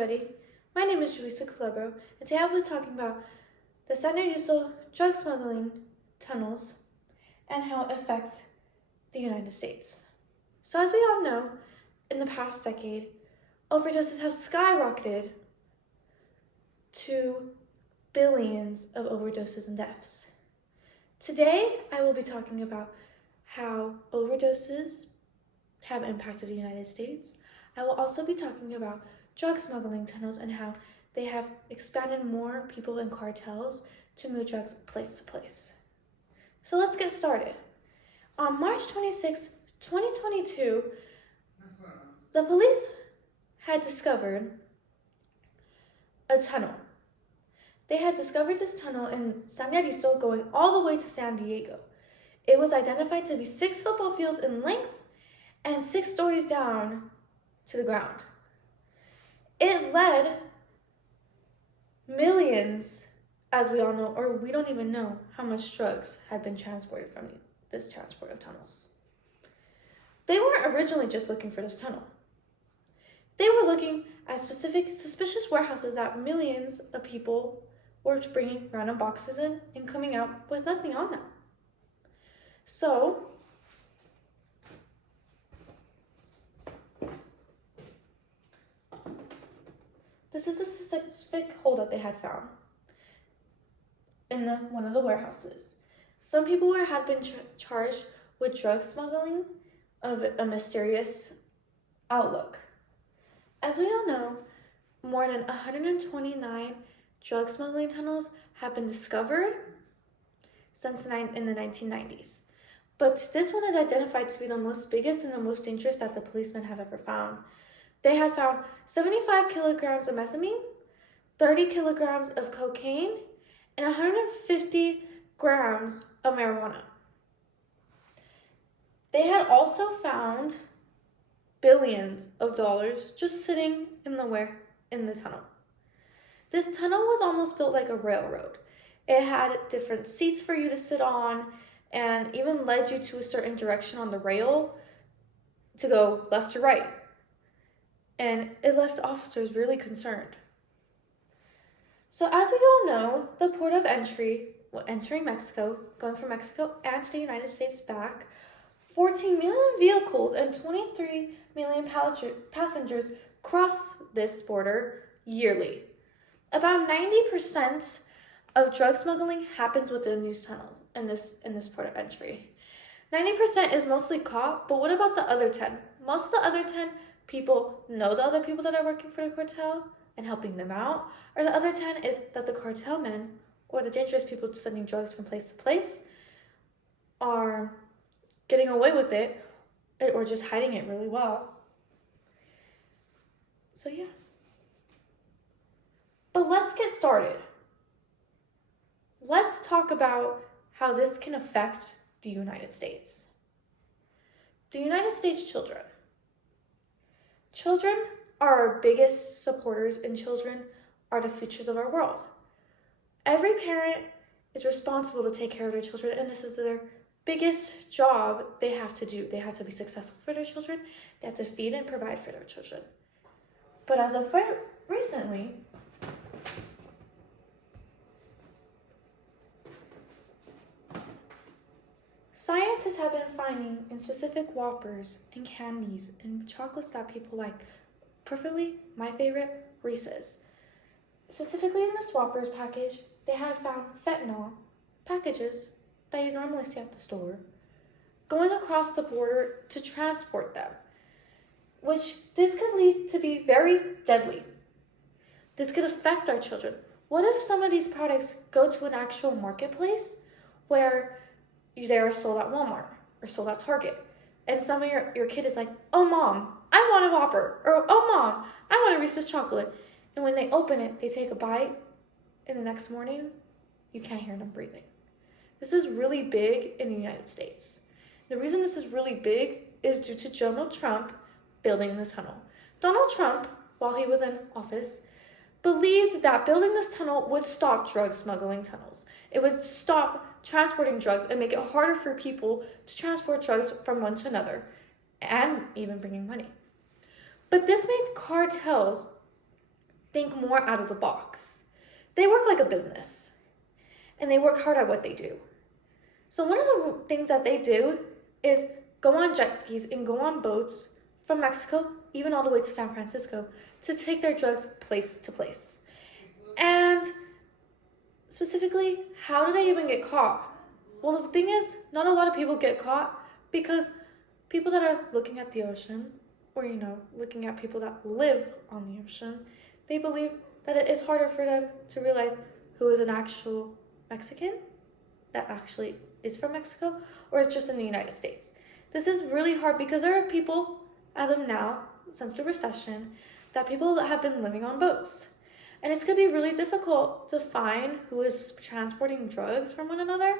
everybody, my name is Julissa Culebro, and today I'll be talking about the San Francisco drug smuggling tunnels and how it affects the United States. So as we all know, in the past decade, overdoses have skyrocketed to billions of overdoses and deaths. Today, I will be talking about how overdoses have impacted the United States. I will also be talking about drug smuggling tunnels and how they have expanded more people in cartels to move drugs place to place. So let's get started. On March 26, 2022, the police had discovered a tunnel. They had discovered this tunnel in San Francisco going all the way to San Diego. It was identified to be 6 football fields in length and 6 stories down to the ground. It led millions, as we all know, or we don't even know how much drugs had been transported from this transport of tunnels. They weren't originally just looking for this tunnel. They were looking at specific suspicious warehouses that millions of people were bringing random boxes in and coming out with nothing on them. So, this is a specific hole that they had found in one of the warehouses. Some people had been charged with drug smuggling of a mysterious outlook. As we all know, more than 129 drug smuggling tunnels have been discovered since in the 1990s. But this one is identified to be the most biggest and the most dangerous that the policemen have ever found. They had found 75 kilograms of methamphetamine, 30 kilograms of cocaine, and 150 grams of marijuana. They had also found billions of dollars just sitting in the tunnel. This tunnel was almost built like a railroad. It had different seats for you to sit on and even led you to a certain direction on the rail to go left or right. And it left officers really concerned. So as we all know, the port of entry, entering Mexico, going from Mexico and to the United States back, 14 million vehicles and 23 million passengers cross this border yearly. About 90% of drug smuggling happens within these tunnels, in this port of entry. 90% is mostly caught, but what about the other 10? Most of the other 10 people know the other people that are working for the cartel and helping them out, or the other 10 is that the cartel men or the dangerous people sending drugs from place to place are getting away with it or just hiding it really well. So yeah. But let's get started. Let's talk about how this can affect the United States. The United States children. Children are our biggest supporters, and children are the futures of our world. Every parent is responsible to take care of their children, and this is their biggest job they have to do. They have to be successful for their children. They have to feed and provide for their children. But as of recently, scientists have been finding in specific Whoppers and candies and chocolates that people like, preferably my favorite, Reese's. Specifically in this Whoppers package, they had found fentanyl packages that you normally see at the store going across the border to transport them, which this could lead to be very deadly. This could affect our children. What if some of these products go to an actual marketplace where they are sold at Walmart or sold at Target, and some of your kid is like, oh mom, I want a Whopper, or oh mom, I want a Reese's chocolate, and when they open it, they take a bite, and the next morning, you can't hear them breathing. This is really big in the United States. The reason this is really big is due to Donald Trump building this tunnel. Donald Trump, while he was in office, believed that building this tunnel would stop drug smuggling tunnels. It would stop transporting drugs and make it harder for people to transport drugs from one to another, and even bringing money. But this made cartels think more out of the box. They work like a business, and they work hard at what they do. So one of the things that they do is go on jet skis and go on boats from Mexico, even all the way to San Francisco, to take their drugs place to place. And specifically, how do they even get caught? Well, the thing is, not a lot of people get caught because people that are looking at the ocean, or looking at people that live on the ocean, they believe that it is harder for them to realize who is an actual Mexican that actually is from Mexico or is just in the United States. This is really hard because there are people, as of now, since the recession, that people that have been living on boats. And it's going to be really difficult to find who is transporting drugs from one another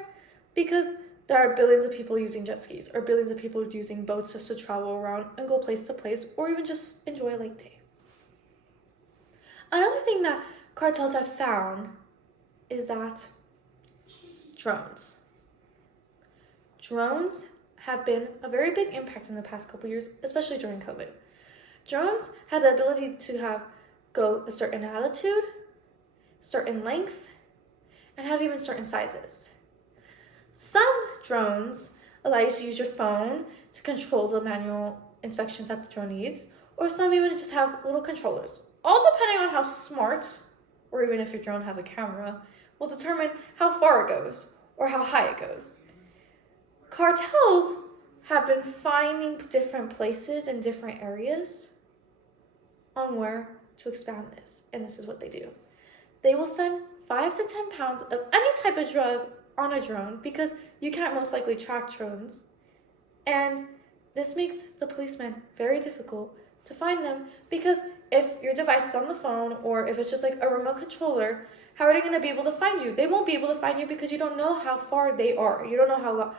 because there are billions of people using jet skis or billions of people using boats just to travel around and go place to place or even just enjoy a lake day. Another thing that cartels have found is that drones. Drones have been a very big impact in the past couple years, especially during COVID. Drones have the ability to go a certain altitude, certain length, and have even certain sizes. Some drones allow you to use your phone to control the manual inspections that the drone needs, or some even just have little controllers. All depending on how smart, or even if your drone has a camera, will determine how far it goes or how high it goes. Cartels have been finding different places in different areas on where to expand this, and this is what they do. They will send 5 to 10 pounds of any type of drug on a drone because you can't most likely track drones, and this makes the policemen very difficult to find them because if your device is on the phone or if it's just like a remote controller, how are they going to be able to find you? They won't be able to find you because you don't know how far they are. You don't know how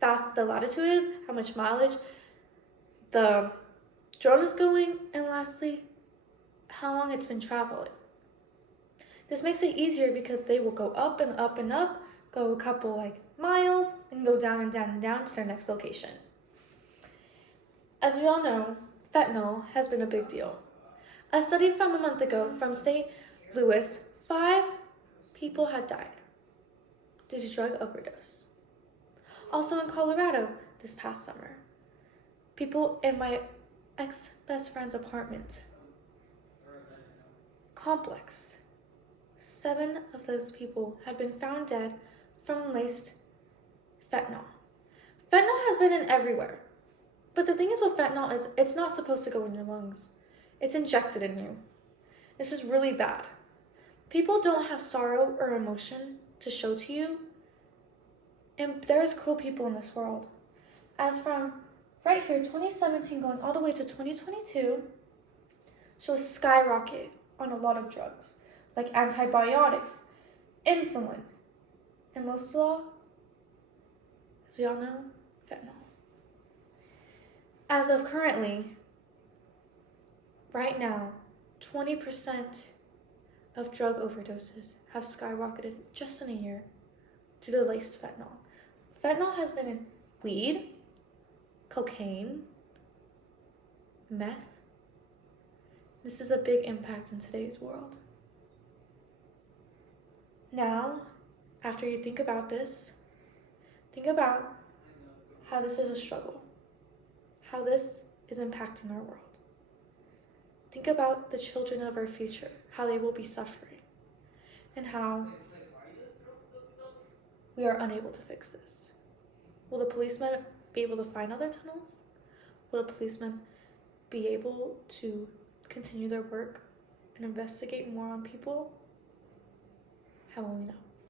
fast the latitude is, how much mileage the drone is going, and lastly, how long it's been traveling. This makes it easier because they will go up and up and up, go a couple miles, and go down and down and down to their next location. As we all know, fentanyl has been a big deal. A study from a month ago from St. Louis, 5 people had died due to drug overdose. Also in Colorado this past summer, people in my ex-best friend's apartment complex, 7 of those people had been found dead from laced fentanyl. Fentanyl has been in everywhere. But the thing is with fentanyl is it's not supposed to go in your lungs. It's injected in you. This is really bad. People don't have sorrow or emotion to show to you. And there is cruel people in this world. As from right here, 2017 going all the way to 2022, shows a skyrocket on a lot of drugs, like antibiotics, insulin, and most of all, as we all know, fentanyl. As of currently, right now, 20% of drug overdoses have skyrocketed just in a year due to laced fentanyl. Fentanyl has been in weed, cocaine, meth. This is a big impact in today's world. Now, after you think about this, think about how this is a struggle, how this is impacting our world. Think about the children of our future, how they will be suffering, and how we are unable to fix this. Will the policemen be able to find other tunnels? Will the policemen be able to continue their work and investigate more on people? How will we know?